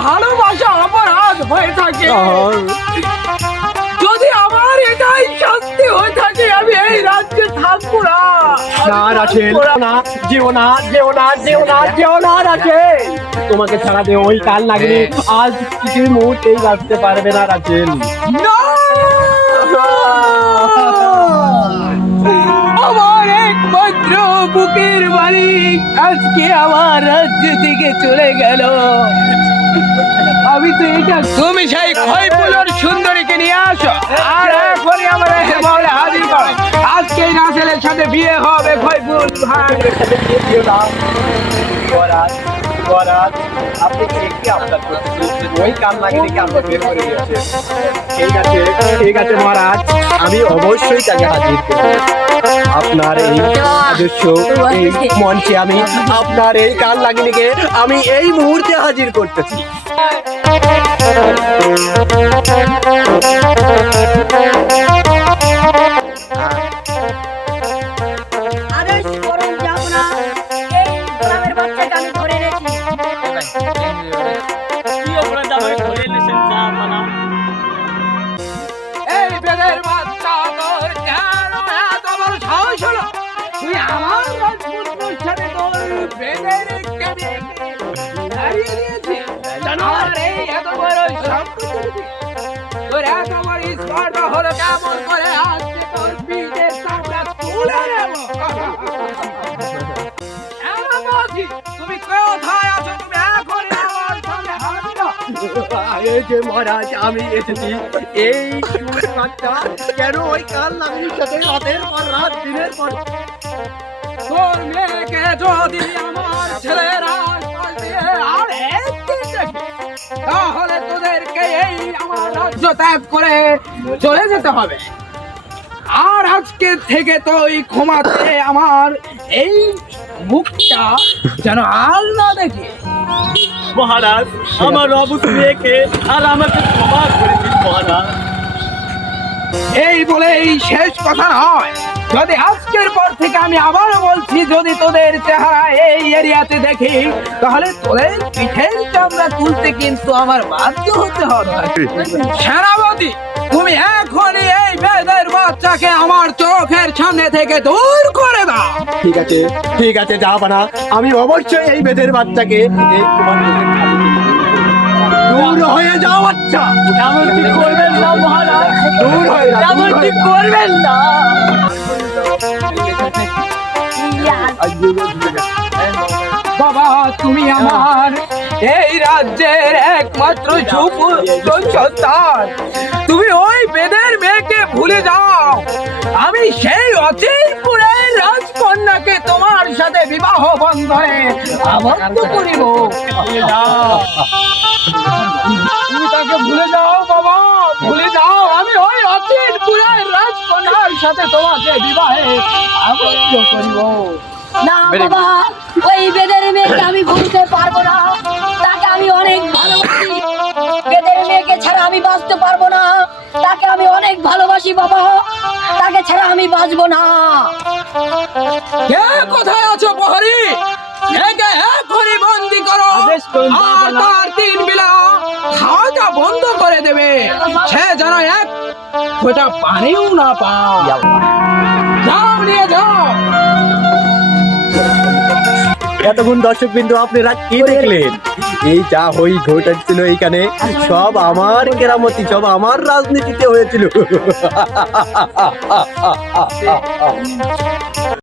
ভালোবাসা অপরাধ হয়ে থাকে, যদি আমার এটাই শাস্তি হয়ে থাকে, আমি এই রাজ্যে থাকবো না। না রাসেল, না, যেও না, যেও না, যেও না, যেও না রাসেল। তোমাকে ছাড়া যে ওই কাল নাগিনী আজ কিছু মুহূর্তেই বাঁচতে পারবে না রাসেল। না! আমার একমাত্র বুকের মালিক আজকে আমার রাজ্য থেকে চলে গেল। আমি তো এটা, তুমি সেই খয়ফুলের সুন্দরীকে নিয়ে আসো আর এখনই আমার মহলে হাজির করো। আজকে রাসেলের সাথে বিয়ে হবে খয়ফুল ভাই। মহারাজ, মহারাজ, আপনি কি একটি আপনার ওই কাল নাগিনীকে আপনি বের করে দিয়েছেন। ঠিক আছে, ঠিক আছে মহারাজ, আমি অবশ্যই তাকে হাজির করব। আপনার এই আদর্শ এই মঞ্চে আমি আপনার এই কাল নাগিনীকে আমি এই মুহূর্তে হাজির করতেছি। আদেশ করুন যাব না, এই গোলামের বাচ্চাকে আমি ধরে এনেছি। এই বেদের বাচ্চা, তোর কেন এত বড় সাহস হলো? তুই আমার রাজপুত্রের সাথে তোর বেদের একটা মেয়েকে হারিয়ে দিয়েছিস। জানোয়ার, এই এত বড় সম্পত্তি, তোর এত বড় স্পর্ধা হলো কেমন করে? আজকে তোর পিঠের চামড়া তুলে নেব। সেনাপতি, তুমি কোথায় আছো? তুমি এখনই আমার সামনে হাজির হও। এই যে মহারাজ, আমি এসেছি। এই বাচ্চা কেন ওই কাল নাগিনীর সাথে রাতের পর রাত দিনের পর তোর মেয়েকে যদি আমার ছেলেরা পাল্টিয়ে আর একদিন দেখে, তাহলে তোদেরকে এই আমার রাজ্য ত্যাগ করে চলে যেতে হবে। আর আজকে থেকে তুই ক্ষমাতে আমার এই মুখটা যেন আর না দেখে। মহারাজ, আমার অবুঝ মেয়েকে আর আমাকে ক্ষমা করে দিন মহারাজ। এই বলে এই শেষ কথা নয়, যদি আজকের পর থেকে আমি আবারও বলছি, যদি তোদের চেহারা এই এরিয়াতে দেখি, তাহলে তোদের পিঠের চামড়া তুলতে কিন্তু আমার বাধ্য হতে হবে। সেনাপতি, তুমি এখনই এই বেদের বাচ্চাকে আমার চোখের সামনে থেকে দূর করে দাও। ঠিক আছে, ঠিক আছে জাহাপানা, আমি অবশ্যই এই বেদের বাচ্চাকে এই তোমার চোখের সামনে দূর হয়ে যাও। বাচ্চা এমনটি করবেন না মহারাজ, দূর হয়ে যাও, এমনটি করবেন না। বাবা, তুমি আমার এই রাজ্যের একমাত্র সন্তান। তুমি ওই বেদের মেয়েকে ভুলে যাও। আমি সেই অচিরপুরের রাজকন্যাকে তোমার সাথে বিবাহ বন্ধনে আবদ্ধ করিব। তুমি তাকে ভুলে যাও বাবা, ভুলে যাও। আমি ওই অচিরপুরের রাজকন্যার সাথে তোমাকে বিবাহে আবদ্ধ করিব। না বাবা, ওই বেদের মেয়েকে আমি ভুলতে পারবো না। তাকে আমি অনেক ভালোবাসি। বেদের মেয়েকে ছাড়া আমি বাঁচতে পারবো না। তাকে আমি অনেক ভালোবাসি বাবা, তাকে ছাড়া আমি বাঁচবো না। কে কোথায় আছো প্রহরী? একে এখনই বন্দি করো আর তার 3 বেলা খাওয়াটা বন্ধ করে দেবে। সে যেন এক ফোঁটা পানিও না পায়। যাও, নিয়ে যাও। এতক্ষণ দর্শক বিন্দু আপনারা কি দেখলেন? এই যা হই ঘটাচ্ছিল এইখানে সব আমার কেরামতি, সব আমার রাজনীতিতে হয়েছিল।